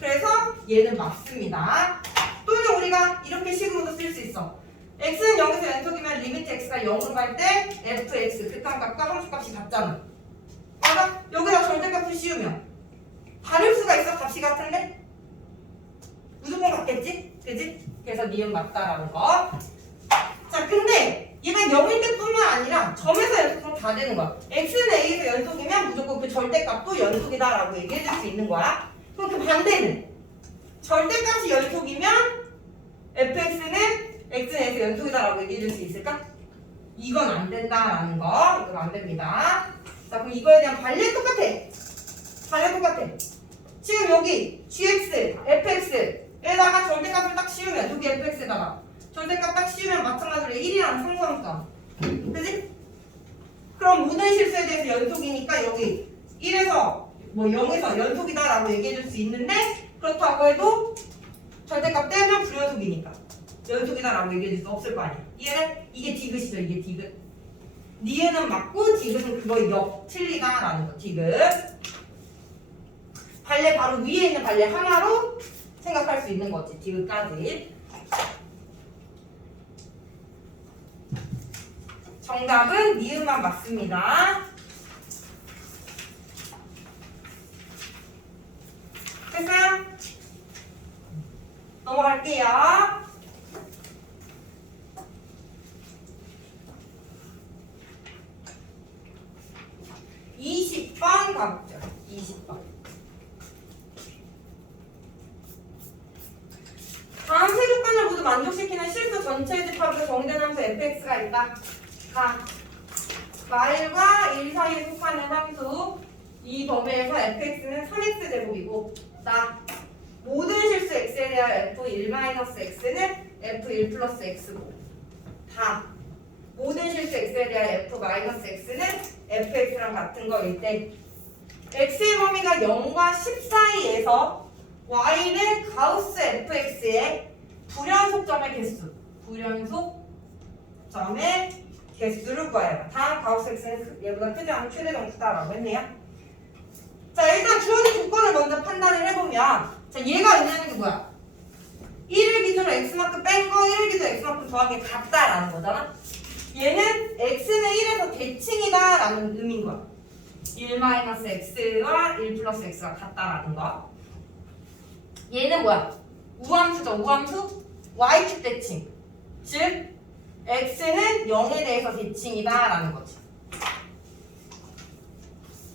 그래서 얘는 맞습니다. 또는 우리가 이렇게 식으로도 쓸 수 있어. x는 0에서 연속이면 리미트 x가 0으로 갈 때 fx 극한값과 함수값이 같잖아. 맞아? 여기다 절대값을 씌우면 다를 수가 있어? 값이 같은데? 무조건 같겠지? 그지? 그래서 니은 맞다라는 거. 자, 근데 얘가 0일 때뿐만 아니라 점에서 연속성 다 되는 거야. x는 a에서 연속이면 무조건 그 절대값도 연속이다라고 얘기해 줄 수 있는 거야. 그럼 그 반대는 절대값이 연속이면 fx는 x는 a에서 연속이다라고 얘기해 줄 수 있을까? 이건 안 된다라는 거. 이건 안 됩니다. 자, 그럼 이거에 대한 반례 똑같아. 반례 똑같아. 지금 여기 gx, fx에다가 절대값을 딱 씌우면 여기 fx에다가 절대값 딱 씌우면 마찬가지로 1이라는 상수함수다. 그지? 그럼 모든 실수에 대해서 연속이니까 여기 1에서 뭐 0에서 연속이다라고 얘기해 줄 수 있는데 그렇다고 해도 절대값 떼면 불연속이니까 연속이다라고 얘기해 줄 수 없을 거 아니야. 이해는? 이게 디귿이죠. 이게 디귿. 니에는 맞고 디귿은 그거의 역 틀리다라는 거. 디귿. 발레 바로 위에 있는 발레 하나로 생각할 수 있는 거지. 디귿까지. 정답은 니은만 맞습니다. 됐어요? 넘어갈게요. 20번 가볼게요. 20번. 다음 세 조건을 모두 만족시키는 실수 전체의 집합으로 정의된 함수 fx가 있다. 가. 마일과 1 사이에 속하는 함수 이 범위에서 fx는 3x제곱이고 나. 모든 실수 x에 대한 f1-x는 f1 플러스 x고 다. 모든 실수 x에 대한 f-x는 fx랑 같은 거일 때 x의 범위가 0과 10 사이에서 y는 가우스 fx의 불연속점의 개수, 불연속점의 개수를 구해라. 다음 가우스 x는 얘보다 크지 않은 최대점 크다라고 했네요. 자, 일단 주어진 조건을 먼저 판단을 해보면 자, 얘가 의미하는 게 뭐야? 1을 기준으로 x만큼 뺀 거 1을 기준으로 x만큼 더한 게 같다라는 거잖아. 얘는 x는 1에서 대칭이다 라는 의미인 거야. 1-x와 1 플러스 x가 같다라는 거. 얘는 뭐야? 우함수죠. 우함수 y축 대칭. 즉 x는 0에 대해서 대칭이다 라는 거지.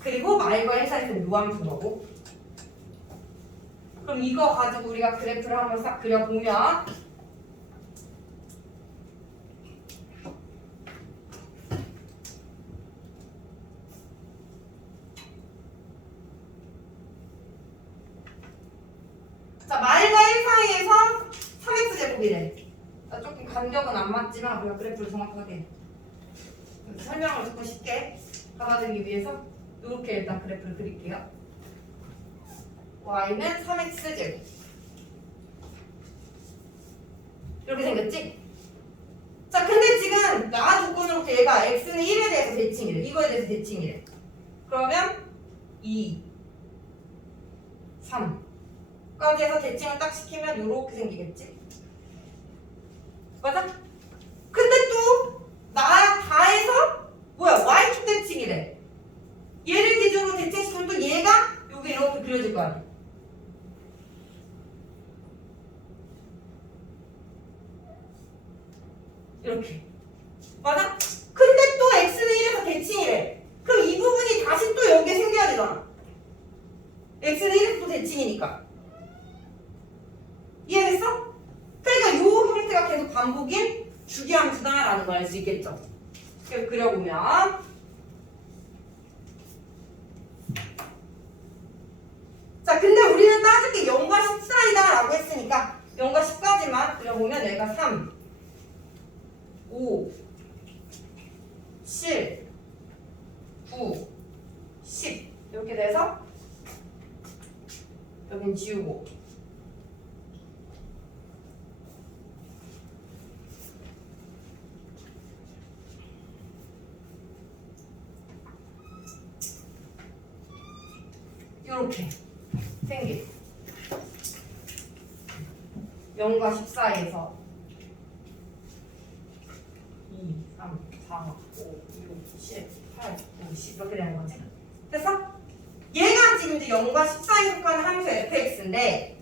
그리고 마일과 1 사이에서 우함수인 거고. 그럼 이거 가지고 우리가 그래프를 한번 싹 그려보면 자, 마일과 1 사이에서 3x제곱이래. 조금 간격은 안 맞지만 우리가 그래프를 정확하게 설명을 조금 쉽게 받아들이기 위해서 이렇게 일단 그래프를 그릴게요. y는 3x제곱 이렇게 생겼지? 자, 근데 지금 나 조건으로부터 얘가 x는 1에 대해서 대칭이래. 이거에 대해서 대칭이래. 그러면 2, 3까지 해서 대칭을 딱 시키면 이렇게 생기겠지? 맞아? 근데 또 나 다해서 뭐야? y축 대칭이래. 얘를 기준으로 대칭시키면 또 얘가 여기 이렇게 그려질 거 아니야? 이렇게. 맞아? 근데 또 x는 1에서 대칭이래. 그럼 이 부분이 다시 또 여기에 생겨야 되잖아. x는 1에서 또 대칭이니까. 이해됐어? 그러니까 이 형태가 계속 반복인 주기함수다라는 걸 알 수 있겠죠. 그래서 그려보면 자, 근데 우리는 따질 게 0과 10 사이다 라고 했으니까 0과 10까지만 그려보면 얘가 3, 5, 7, 9, 10 이렇게 돼서 여긴 지우고 이렇게 생긴 0과 10 사이에서 2, 3, 4, 5, 6, 7, 8, 9, 10 이렇게 되는 거지. 됐어? 얘가 지금 이제 0과 10 사이에 속하는 함수 fx인데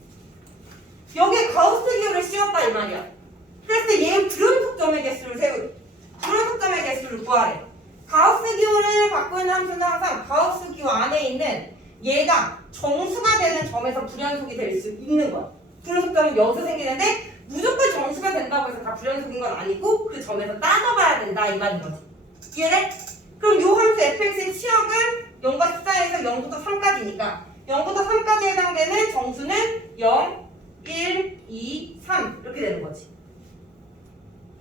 여기에 가우스 기호를 씌웠다 이 말이야. 그래서 얘 불연속점의 개수를 구하래. 가우스 기호를 갖고 있는 함수는 항상 가우스 기호 안에 있는 얘가 정수가 되는 점에서 불연속이 될 수 있는 거야. 불연속점은 여기서 생기는데 무조건 정수가 된다고 해서 다 불연속인 건 아니고 그 점에서 따져봐야 된다 이 말인 거지. 이해돼? 그럼 요 함수 fx의 치역은 0과 14에서 0부터 3까지니까 0부터 3까지에 해당되는 정수는 0, 1, 2, 3 이렇게 되는 거지.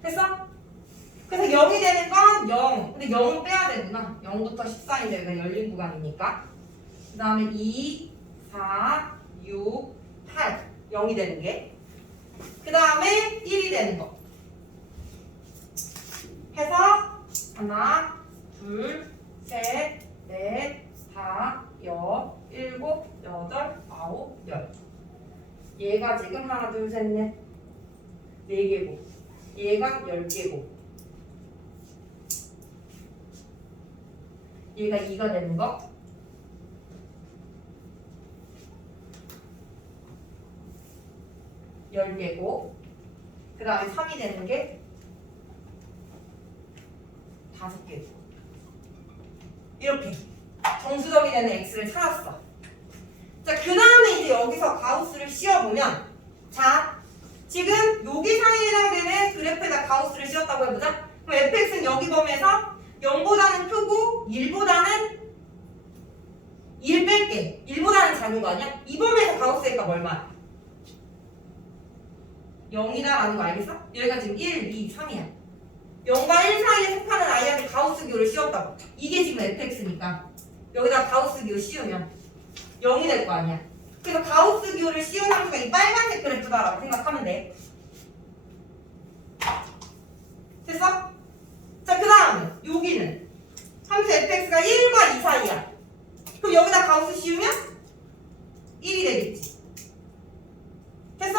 됐어? 그래서 0이 되는 건 0. 근데 0은 빼야 되구나. 0부터 14인데 여기가 열린 구간이니까. 그 다음에 2, 4, 6, 8. 0이 되는 게. 그 다음에 1이 되는 거. 해서 하나, 둘, 셋, 넷, 다, 여, 일곱, 여덟, 아홉, 열. 얘가 지금 하나, 둘, 셋, 넷. 4개고. 얘가 10개고. 얘가 2가 되는 거. 열 개고, 그 다음에 3이 되는 게 5개고. 이렇게 정수점이 되는 x를 찾았어. 자, 그 다음에 이제 여기서 가우스를 씌워보면, 자, 지금 여기 사이에 해당되는 그래프에다 가우스를 씌웠다고 해보자. 그럼 fx는 여기 범위에서 0보다는 크고 1보다는 1 뺄게. 1보다는 작은 거 아니야? 이 범위에서 가우스의 값 얼마야? 0이다 라는 거 알겠어? 여기가 지금 1, 2, 3이야. 0과 1 사이에 속하는 아이한테 가우스 기호를 씌웠다고. 이게 지금 fx니까 여기다 가우스 기호 씌우면 0이 될 거 아니야. 그래서 가우스 기호를 씌운 함수가 이 빨간색 그래프다라고 생각하면 돼. 됐어? 자, 그 다음에 여기는 함수 fx가 1과 2 사이야. 그럼 여기다 가우스 씌우면 1이 되겠지. 됐어?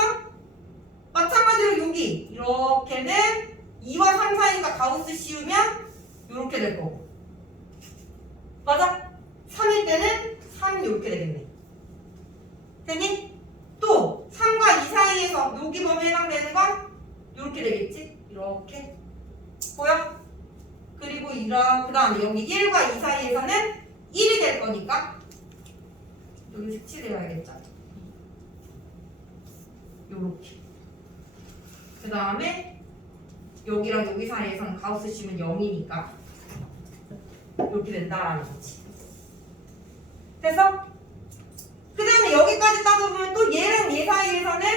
마찬가지로 여기 이렇게는 2와 3 사이니까 가우스 씌우면 이렇게 될 거고. 맞아? 3일 때는 3 이렇게 되겠네. 되니? 또 3과 2 사이에서 여기 범위에 해당되는 건 이렇게 되겠지? 이렇게 보여? 그리고 그 다음에 여기 1과 2 사이에서는 1이 될 거니까 여기 색칠해야겠죠? 요렇게. 그 다음에 여기랑 여기 사이에서는 가우스 씌우면 0이니까 이렇게 된다라는 거지. 됐어? 그 다음에 여기까지 따져보면 또 얘랑 얘 사이에서는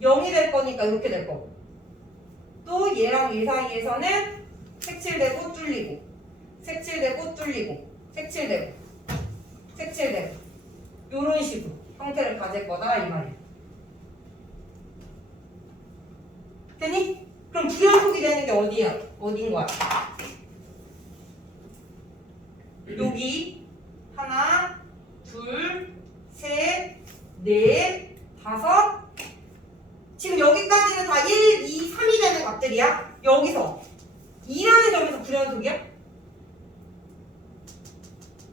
0이 될 거니까 이렇게 될 거고, 또 얘랑 얘 사이에서는 색칠되고 뚫리고, 색칠되고 뚫리고, 색칠되고, 색칠되고 요런 식으로 형태를 가질 거다 이 말이야. 되니? 그럼 불연속이 되는 게 어디야? 어딘 거야? 여기 하나, 둘, 셋, 넷, 다섯. 지금 여기까지는 다 1, 2, 3이 되는 값들이야. 여기서 2라는 점에서 불연속이야?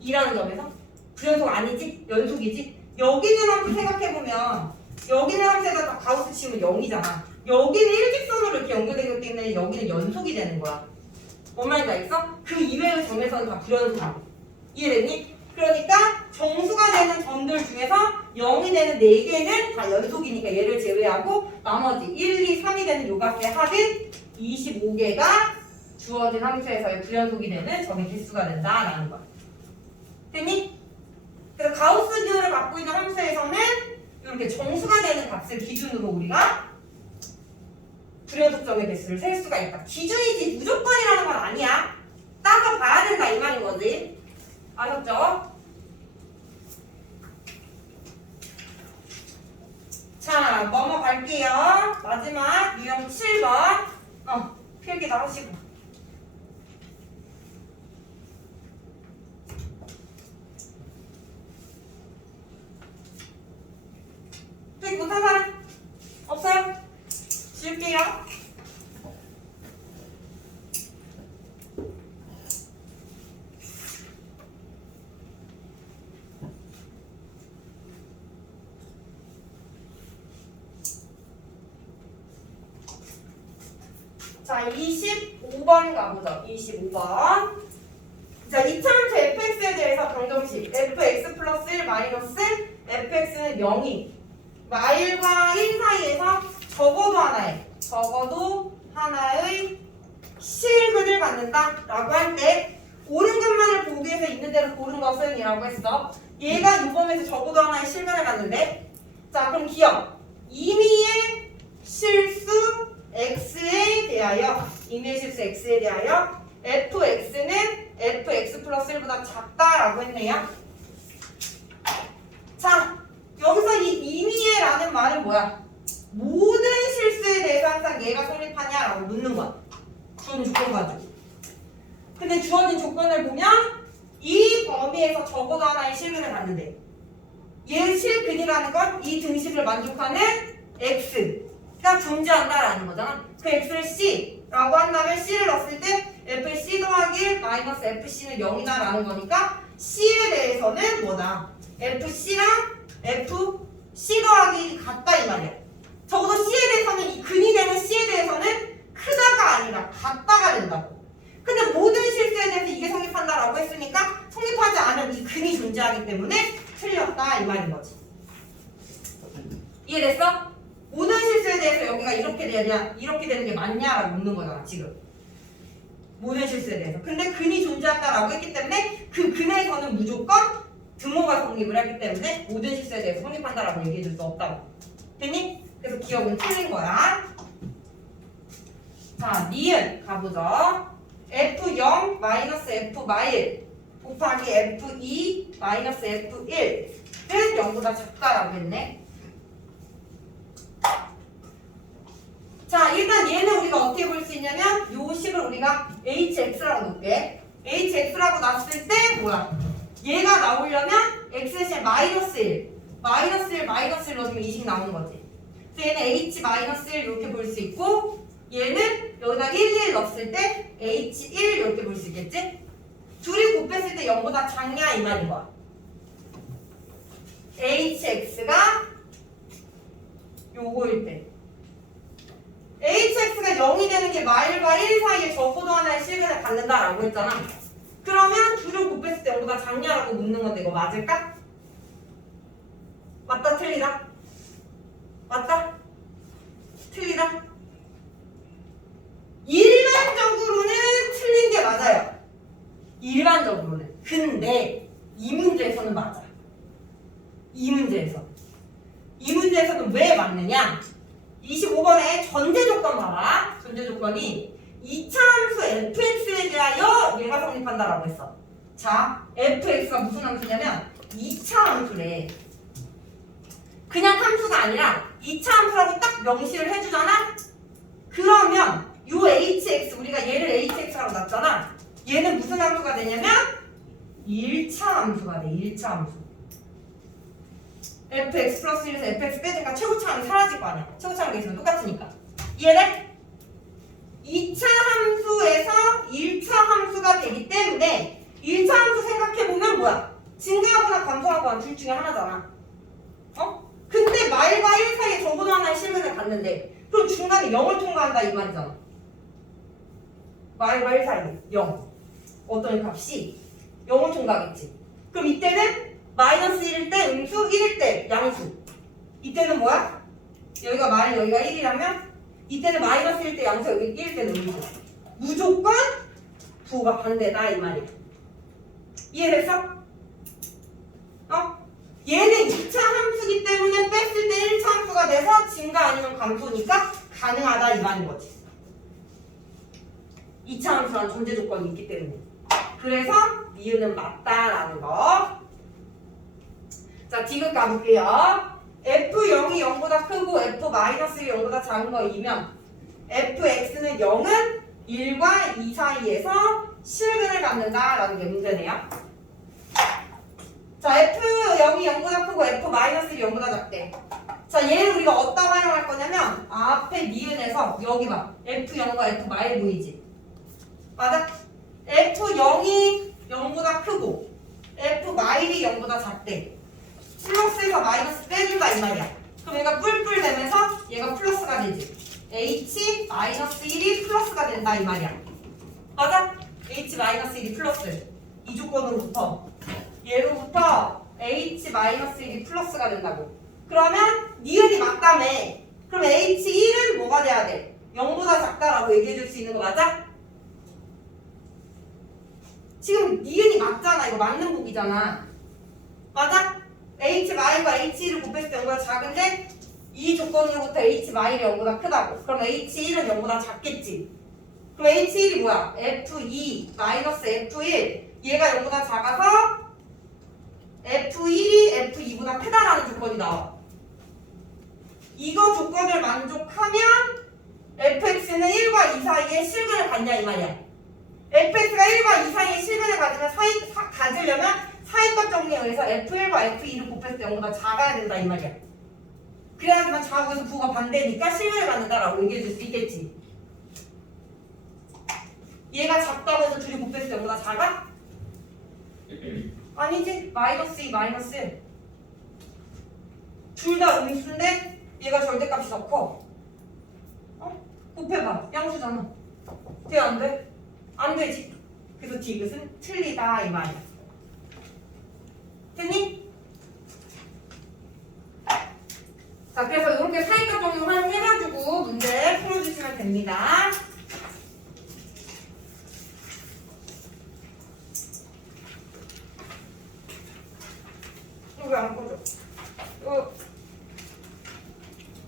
2라는 점에서? 불연속 아니지? 연속이지? 여기는 함수 생각해보면 여기는 함수에다 다 가우스 치우면 0이잖아. 여기는 일직선으로 이렇게 연결되기 때문에 여기는 연속이 되는 거야. 뭔 말인지 알겠어? 그 이외의 점에서는 다 불연속이고. 이해됐니? 그러니까 정수가 되는 점들 중에서 0이 되는 4개는 다 연속이니까 얘를 제외하고 나머지 1, 2, 3이 되는 요 값의 합인 25개가 주어진 함수에서의 불연속이 되는 점의 개수가 된다라는 거야. 됐니? 그래서 가우스 기호를 갖고 있는 함수에서는 이렇게 정수가 되는 값을 기준으로 우리가 불연속점의 개수를 셀 수가 있다. 기준이지 무조건이라는 건 아니야. 따져봐야 된다 이 말인 거지. 아셨죠? 자, 넘어갈게요. 마지막 유형 7번. 필기 다 하시고. 필기 못한 사람? 없어요? 지울게요. 자, 25번 가보자. 25번. 자, 이차함수 fx에 대해서 방정식 fx 플러스 1 마이너스 fx는 0이 마일과 1 사이에서 적어도 하나의 실근을 갖는다 라고 할 때 옳은 것만을 보기 위해서 있는 대로 고른 것은 이라고 했어. 얘가 유범에서 적어도 하나의 실근을 갖는데, 자 그럼 기억 임의의 실수 x에 대하여 fx는 fx 플러스 1보다 작다라고 했네요. 자, 여기서 이 임의의라는 말은 뭐야? 모든 실수에 대해서 항상 얘가 성립하냐라고 묻는 거야. 주어진 조건 가지고. 근데 주어진 조건을 보면 이 범위에서 적어도 하나의 실근을 갖는데, 얘 실근이라는 건 이 등식을 만족하는 x가 존재한다라는 거잖아. 그 x를 c라고 한다면 c를 넣었을 때 fc 더하기 1 마이너스 fc는 0이다라는 거니까 c에 대해서는 뭐다? fc랑 fc 더하기 1이 같다 이 말이야. 적어도 c에 대해서는 이 근이 되는 c에 대해서는 크다가 아니라 같다가 된다고. 근데 모든 실수에 대해서 이게 성립한다라고 했으니까 성립하지 않은 이 근이 존재하기 때문에 틀렸다 이 말인 거지. 이해됐어? 모든 실수에 대해서 여기가 이렇게 되냐, 이렇게 되는 게 맞냐라고 묻는 거잖아 지금. 모든 실수에 대해서. 근데 근이 존재한다라고 했기 때문에 그 근에서는 무조건 등호가 성립을 했기 때문에 모든 실수에 대해서 성립한다라고 얘기해줄 수 없다고. 됐니? 그래서 기억은 틀린 거야. 자, 니은 가보죠. F0 마이너스 F 마일 곱하기 F2 마이너스 F1은 0보다 작다라고 했네. 자, 일단 얘는 우리가 어떻게 볼 수 있냐면 요 식을 우리가 hx라고 놓을게. hx라고 놨을 때 뭐야? 얘가 나오려면 x 대신 마이너스 1 넣어주면 이 식 나오는 거지. 그래서 얘는 h 마이너스 1 이렇게 볼 수 있고, 얘는 여기다 1 넣었을 때 h1 이렇게 볼 수 있겠지? 둘이 곱했을 때 0보다 작냐 이 말인 거야. hx가 요거일 때 hx가 0이 되는 게 마일과 1 사이에 적어도 하나의 실근을 갖는다라고 했잖아. 그러면 둘을 곱했을 때 0보다 작냐라고 묻는 건데 이거 맞을까? 맞다 틀리다? 맞다? 틀리다? 일반적으로는 틀린 게 맞아요. 일반적으로는. 근데 이 문제에서는 맞아. 이 문제에서는 왜 맞느냐? 25번에 전제 조건 봐라. 전제 조건이 2차 함수 fx에 대하여 얘가 성립한다라고 했어. 자, fx가 무슨 함수냐면 2차 함수래. 그냥 함수가 아니라 2차 함수라고 딱 명시를 해주잖아? 그러면 요 hx, 우리가 얘를 hx라고 놨잖아. 얘는 무슨 함수가 되냐면 1차 함수가 돼. 1차 함수. fx 플러스 1에서 fx 빼니까 최고차항이 사라질 거 아니야. 최고차항이 있으면 똑같으니까. 이해돼? 2차 함수에서 1차 함수가 되기 때문에 1차 함수 생각해보면 뭐야? 증가하거나 감소하거나 둘 중에 하나잖아. 어? 근데 마일과 1 사이에 적어도 하나의 실근을 갖는데 그럼 중간에 0을 통과한다 이 말이잖아. 마일과 1 사이에 0. 어떤 값이 0을 통과하겠지. 그럼 이때는 마이너스 1일 때 음수, 1일 때 양수. 이때는 뭐야? 여기가 마일, 여기가 1이라면 이때는 마이너스 1일 때 양수, 여기 1일 때는 음수. 무조건 부호가 반대다 이 말이야. 이해됐어? 어? 얘는 2차 함수기 때문에 뺐을 때 1차 함수가 돼서 증가 아니면 감소니까 가능하다 이 말인 거지. 2차 함수라는 전제 조건이 있기 때문에. 그래서 니은은 맞다라는 거. 자, 디귿 가볼게요. F0이 0보다 크고 F-1이 0보다 작은 거이면 Fx는 0은 1과 2 사이에서 실근을 갖는다라는 게 문제네요. 자, F0이 0보다 크고 F-1이 0보다 작대. 자, 얘를 우리가 어디다 활용할 거냐면 앞에 니은에서 여기 봐. F0과 F- 보이지? 맞아? F0이 0보다 크고 F-이 0보다 작대. 플러스에서 마이너스 빼준다 이 말이야. 그럼 얘가 뿔뿔 되면서 얘가 플러스가 되지. h-1이 플러스가 된다 이 말이야. 맞아? h-1이 플러스 이 조건으로부터 얘로부터 h-1이 플러스가 된다고. 그러면 니은이 맞다며. 그럼 h1은 뭐가 돼야 돼? 0보다 작다라고 얘기해 줄 수 있는 거 맞아? 지금 니은이 맞잖아. 이거 맞는 곡이잖아. 맞아? h-과 h1을 곱했을 때 0보다 작은데 이 조건으로부터 h-이 0보다 크다고. 그럼 h1은 0보다 작겠지. 그럼 h1이 뭐야? f2 마이너스 f1 얘가 0보다 작아서 f1이 f2보다 크다라는 조건이 나와. 이거 조건을 만족하면 fx는 1과 2 사이에 실근을 갖냐 이 말이야. fx가 1과 2 사이에 실근을 가지려면 사이과 정리에 의해서 f1과 f2를 곱했을 때 0보다 작아야 된다 이 말이야. 그래야지만 좌우에서 부호가 반대니까 실근을 갖는다라고 얘기해 줄 수 있겠지. 얘가 작다고 해서 둘이 곱했을 때 0보다 작아? 아니지. 마이너스 2 마이너스 1 둘 다 음수인데 얘가 절대값이 더 커. 곱해봐. 양수잖아. 돼 안 돼? 안 되지. 그래서 디귿은 틀리다 이 말이야. 됐니? 자, 그래서 이렇게 사이과 적용 해가지고 문제 풀어주시면 됩니다.